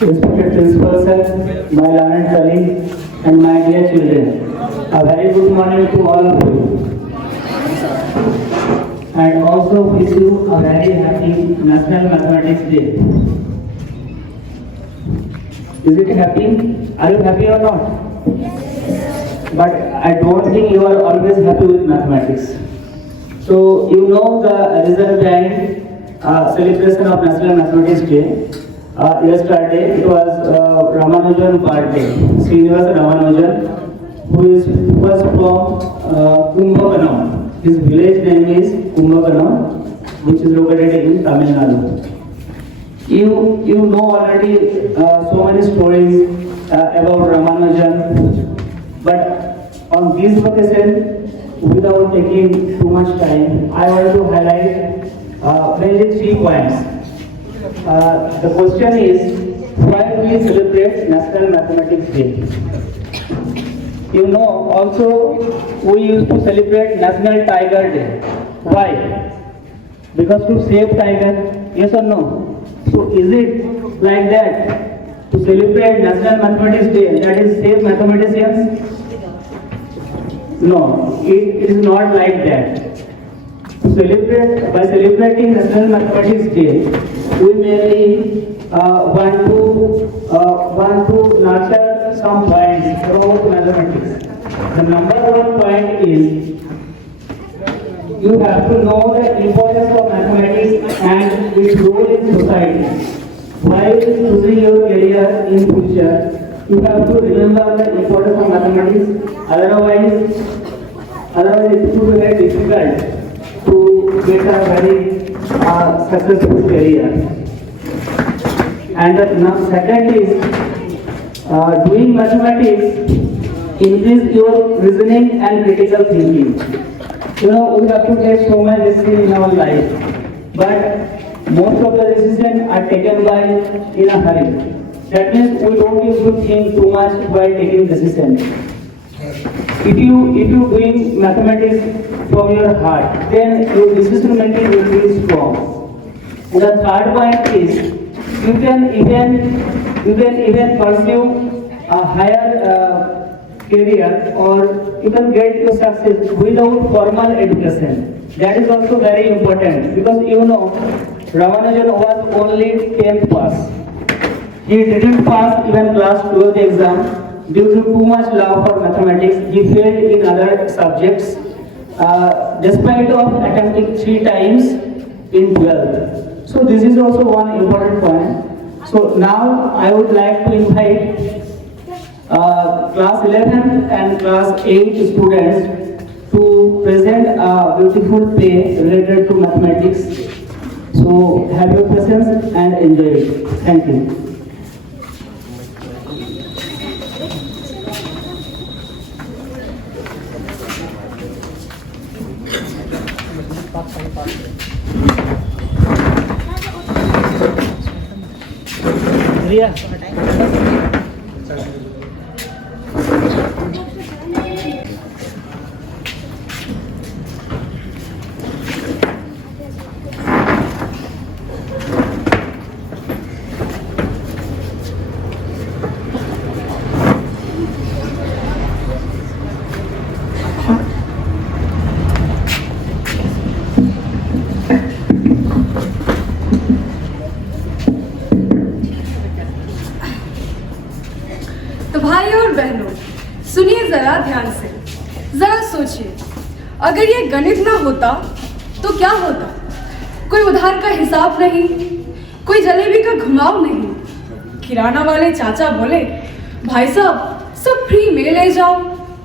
Respected principal sir, my learned colleagues, and my dear children, a very good morning to all of you. And also wish you a very happy National Mathematics Day. Is it happy? Are you happy or not? But I don't think you are always happy with mathematics. So you know the reason behind celebration of National Mathematics Day. Yesterday it was Ramanujan birthday. Srinivasa Ramanujan, who was from Kumbakonam. His village name is Kumbakonam, which is located in Tamil Nadu. You know already so many stories about Ramanujan, but on this occasion, without taking too much time, I want to highlight mainly 3 points. The question is, why do we celebrate National Mathematics Day? You know, also we used to celebrate National Tiger Day. Why? Because to save tiger, yes or no? So is it like that? To celebrate National Mathematics Day, that is save mathematicians? No, it is not like that. By celebrating National Mathematics Day, we mainly want to nurture some points about mathematics. The number 1 point is you have to know the importance of mathematics and its role in society. While choosing your career in future, you have to remember the importance of mathematics. Otherwise it will be very difficult to get a very successful career. And the second is doing mathematics increase your reasoning and critical thinking. You know, we have to take so many decisions in our life, but most of the decisions are taken in a hurry. That means we don't need to think too much while taking decisions. If you doing mathematics from your heart, then your decision making will be strong. And the third point is you can even pursue a higher career, or you can get your success without formal education. That is also very important, because you know Ramanujan was only 10th pass. He didn't pass even class 12th exam due to too much love for mathematics. He failed in other subjects despite of attempting 3 times in 12th. So this is also one important point. So now I would like to invite class 11 and class 8 students to present a beautiful play related to mathematics. So have your presence and enjoy it. Thank you. Riya. भाइयों और बहनों, सुनिए जरा ध्यान से, जरा सोचिए, अगर ये गणित ना होता तो क्या होता? कोई उधार का हिसाब नहीं, कोई जलेबी का घुमाव नहीं। किराना वाले चाचा बोले, भाई साहब सब फ्री में ले जाओ,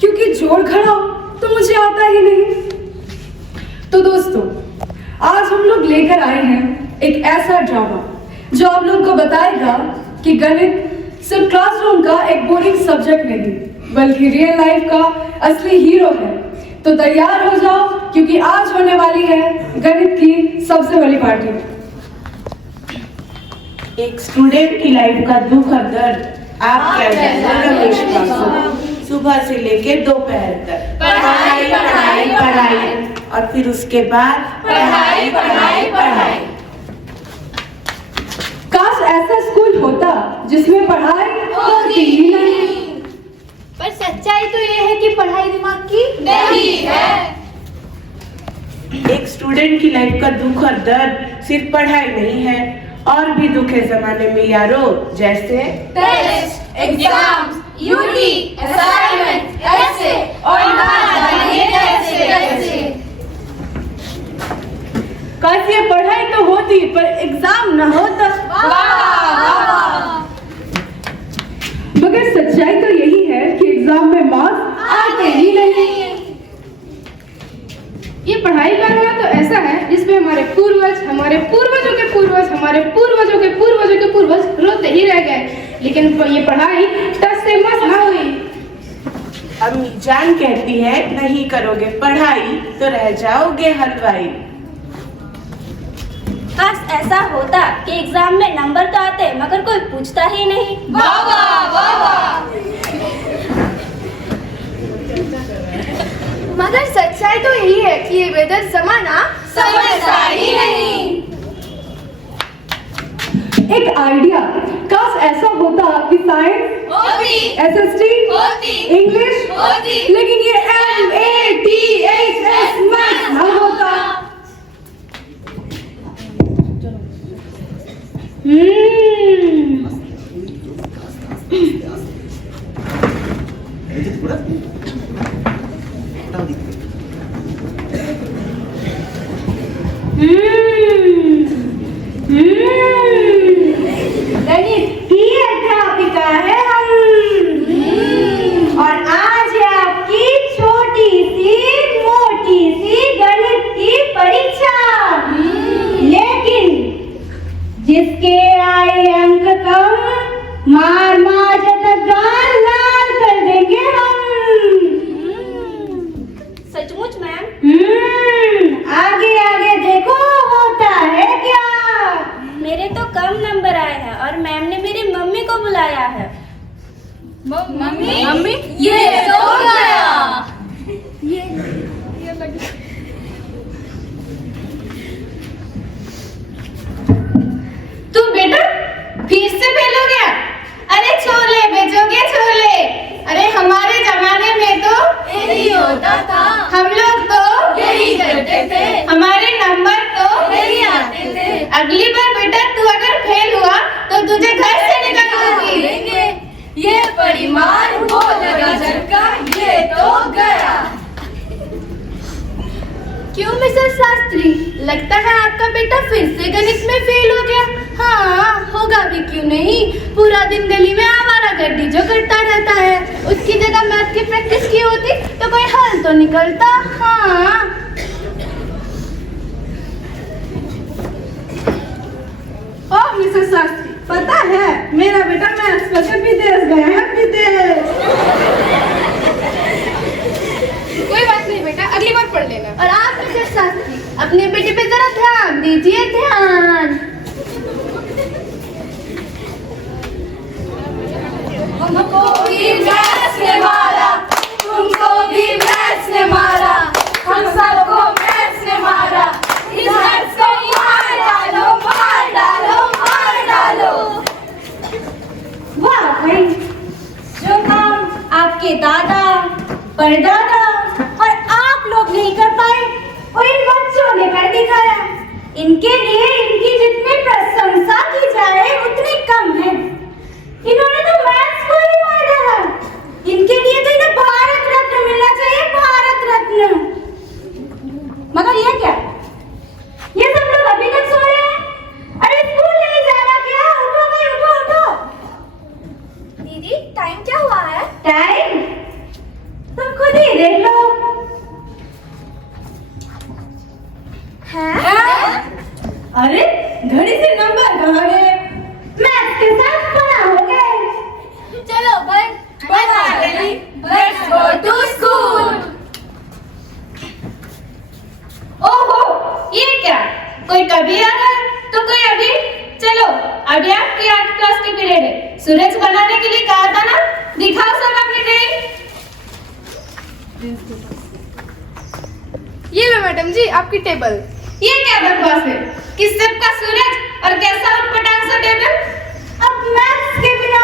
क्योंकि जोड़ घटाओ तो मुझे आता ही नहीं। तो दोस्तों, आज हम लोग लेकर आए हैं एक ऐसा ड्रामा जो आप लोग को बताएगा कि गणित सिर्फ क्लासरूम का एक बोरिंग सब्जेक्ट नहीं, बल्कि रियल लाइफ का असली हीरो है। तो तैयार हो जाओ, क्योंकि आज होने वाली है गणित की सबसे बड़ी पार्टी। एक स्टूडेंट की लाइफ का दुख और दर्द आप क्या जानते रमेश बाबू? सुबह से लेकर दोपहर तक पढ़ाई पढ़ाई पढ़ाई, और फिर उसके बाद पढ़ाई पढ़ाई पढ़ाई। काश ऐसा स्कूल होता जिसमें पढ़ाई होती ही नहीं। पर सच्चाई तो ये है कि पढ़ाई दिमाग की नहीं है। एक स्टूडेंट की लाइफ का दुख और दर्द सिर्फ पढ़ाई नहीं है, और भी दुख है जमाने में यारो, जैसे टेस्ट, एग्जाम्स, यूटी, असाइनमेंट, ऐसे और ना जाने कैसे। काश ये पढ़ाई तो होती पर एग्जाम न होता। मगर सच्चाई तो यही है कि एग्जाम में मार्क्स आते ही नहीं। ये पढ़ाई का रोना तो ऐसा है जिसमें हमारे पूर्वज, हमारे पूर्वजों के पूर्वज, हमारे पूर्वजों के पूर्वजों के पूर्वज रोते ही रह गए, लेकिन ये पढ़ाई टस से मस ना हुई। अम्मी जान कहती है नहीं करोगे पढ़ाई तो रह जाओगे हलवाई। काश ऐसा होता कि एग्जाम में नंबर तो आते मगर कोई पूछता ही नहीं। वाह वाह वाह वाह। मगर सच्चाई तो यही है कि ये बेदर जमाना समझता ही नहीं। एक आइडिया, काश ऐसा होता कि साइंस होती, एसएसटी होती, इंग्लिश होती, लेकिन ये MATHS मैथ्स ना होता। गणित की अध्यापिका है हम, और आज है आपकी छोटी सी मोटी सी गणित की परीक्षा। लेकिन जिसके आए अंक कम मार मार जब गाल लाल कर देंगे हम। सचमुच मैम? आगे आगे देखो होता है क्या। मेरे तो कम नंबर आए हैं और मैम ने मेरी मम्मी को बुलाया है। मम्मी मम्मी ये तो गया। तुम बेटा फिर से फेल हो गया। अरे छोले बेचोगे छोले। अरे हमारे जमाने में तो यही होता था, हम लोग तो यही करते थे, हमारे नंबर तो यही आते थे। अगली बार बेटा तू अगर फेल हुआ तो तुझे घर से निकालूंगी। देंगे ये बड़ी मार, हो लगा झटका, ये तो गया। क्यों मिसेस शास्त्री, लगता है आपका बेटा फिर से गणित में फेल हो गया। हाँ होगा भी क्यों नहीं, पूरा दिन गली में आवारागर्दी जो करता रहता है, उसकी जगह मैथ की प्रैक्टिस की होती तो कोई हल तो निकलता। हाँ ओह मिसेस शास्त्री, पता है मेरा बेटा मैथ्स में विदेश गया है, विदेश। कोई बात नहीं बेटा, अगली बार पढ़ लेना। और आप मिसेस शास्त्री अपने बेटे पे जरा ध्यान दीजिए, ध्यान। हमको भी मैथ्स ने मारा, तुमको भी मैथ्स ने मारा, हम सबको मैथ्स ने मारा। इस मैथ्स को मार डालो, मार डालो, मार डालो। वाह भाई, जो काम आपके दादा, परदादा और आप लोग नहीं कर पाए, वो इन बच्चों ने कर दिखाया। इनके लिए इनकी जितनी प्रशंसा की जाए उतनी कम है। इन्होंने तो मैथ्स को ही मार डाला। इनके लिए तो इन्हें भारत रत्न मिलना चाहिए, भारत रत्न। मगर ये क्या, ये सब लोग अभी तक सो रहे हैं। अरे स्कूल नहीं जाना क्या? उठो भाई, उठो उठो। दीदी टाइम क्या हुआ है? टाइम तुम खुद ही देख लो। हैं? अरे घड़ी से नंबर कहाँ गए? मैथ के साथ पढ़ा हो गए। चलो भाई, बना गई, लेट्स गो टू स्कूल। ओहो, ये क्या, कोई कभी आ रहा है तो कोई अभी। चलो अभी आपकी आर्ट क्लास की पीरियड है। सूरज बनाने के लिए कहा था ना, दिखाओ सब अपनी ड्राइंग। ये लो मैडम जी आपकी टेबल। ये क्या बकवास है, किस सब का सूरज और कैसा उटपटांग सा टेबल। अब मैथ्स के बिना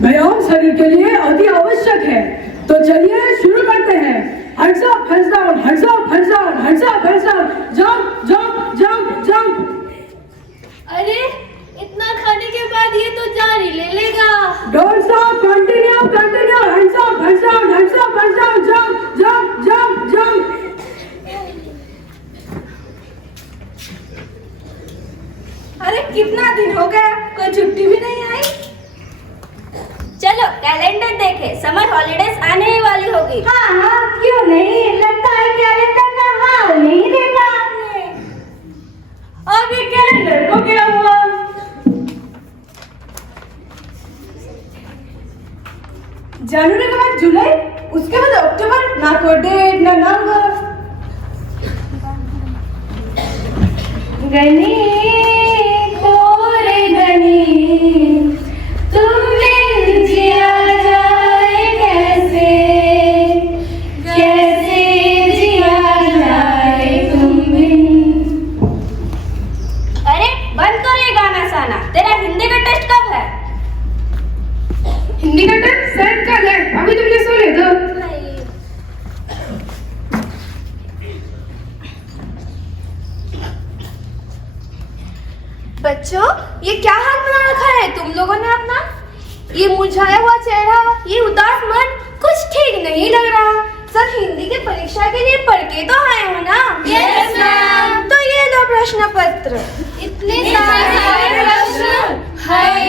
व्यायाम शरीर के लिए अति आवश्यक है। तो चलिए शुरू करते हैं। Hands up, hands down, hands up, hands down, hands up, hands down, jump jump jump jump. अरे इतना खाने के बाद ये तो जान ही ले लेगा। Don't stop, continue continue, hands up, hands down, hands up, hands down, jump jump jump jump. अरे कितना दिन हो गया, कोई छुट्टी भी नहीं आई। चलो कैलेंडर देखे, समर हॉलीडेज आने ही वाली होगी। हाँ हाँ, क्यों नहीं, लगता है कैलेंडर का हाल नहीं देखा आपने। अब ये कैलेंडर को क्या हुआ? जनवरी के बाद जुलाई, उसके बाद अक्टूबर, ना कोई डेट ना नंबर। गणित तोरे गणित तुम बिन जिया जाए कैसे, कैसे जिया जाए तुम बिन। अरे बंद करो ये गाना साना, तेरा हिंदी का टेस्ट कब है? हिंदी का टेस्ट सेट कर ले, अभी तुमने सो ले दो। बच्चों, ये क्या हाल बना रखा है तुम लोगों ने अपना? ये मुरझाया हुआ चेहरा, ये उदास मन, कुछ ठीक नहीं लग रहा। सब हिंदी की परीक्षा के लिए पढ़ के तो आए हो ना? Yes, ma'am. तो ये लो प्रश्न पत्र। इतने सारे प्रश्न, हाय।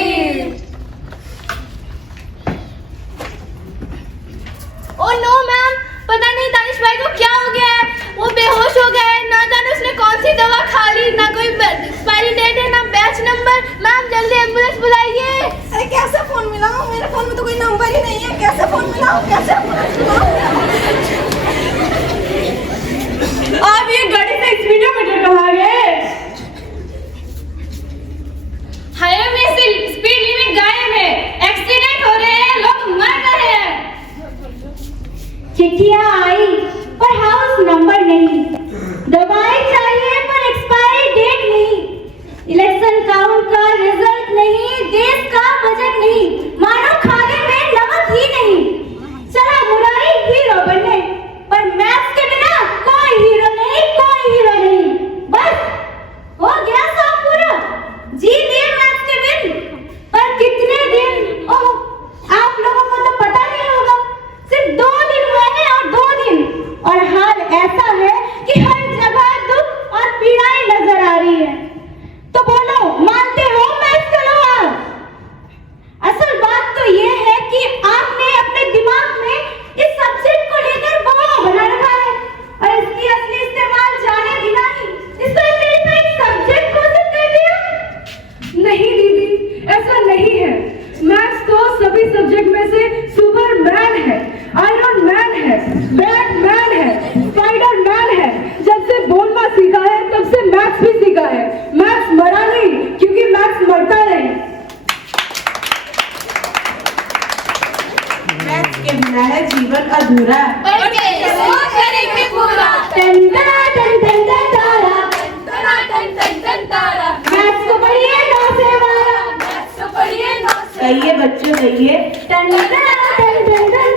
ओ नो मैम, पता नहीं दानिश भाई को क्या हो गया है। वो बेहोश हो गया है, ना जाने उसने कौन सी दवा खा ली, ना कोई एक्सपायरी डेट है ना बैच नंबर। मैम जल्दी एम्बुलेंस बुलाइए। अरे कैसे फोन मिलाऊं? मेरे फोन में तो कोई नंबर ही नहीं है। कैसे फोन मिलाऊं? कैसे फोन मिलाऊं? अब ये गाड़ी से स्पीडोमीटर कहाँ गए? हाईवे में से स्पीड लिमिट गायब है, एक्सीडेंट हो रहे हैं, लोग मर रहे हैं। चिट्ठियां आई पर हाउस नंबर नहीं, दवाएं चाहिए पर एक्सपायरी डेट नहीं, इलेक्शन काउंट का रिजल्ट नहीं, देश का बजट नहीं, मानो खाने में नमक ही नहीं। चला मुरारी हीरो बनने, पर मैथ्स के बिना कोई हीरो नहीं, कोई हीरो नहीं। बस हो गया सब पूरा, जी लिए मैथ्स के बिन। पर कितने दिन, ओह आप लोगों को तो पता नहीं होगा, सिर्फ 2 दिन हुए हैं और 2 दिन, और हाल ऐसा है कि हर जगह दुख और पीड़ाएं नजर आ रही है। तो बोलो, मानते हो मैथ्स का लोहा? असल बात तो ये है कि आपने अपने दिमाग में इस सब्जेक्ट को लेकर बहुत बना रखा है, और इसकी असली इस्तेमाल जाने बिना ही इसको इंग्लिश में एक सब्जेक्ट घोषित कर दिया। नहीं दीदी, ऐसा नहीं है। मैथ्स तो सभी सब्जेक्ट में से सुपरमैन है, आयरन मैन है, बैटमैन है, स्पाइडरमैन है। जब से बोलना सीखा है तब से मैथ्स भी सीखा है। मैथ्स मरा नहीं, क्योंकि मैथ्स मरता नहीं। मैथ्स के बिना है जीवन अधूरा। पढ़ के वो करेंगे पूरा। टन टन टन टन टन तारा, तना टन टन टन तारा, मैथ्स को पढ़िए 9 से 12। मैथ्स को पढ़िए 9 से। कहिए बच्चों, कहिए। टन टन टन टन टन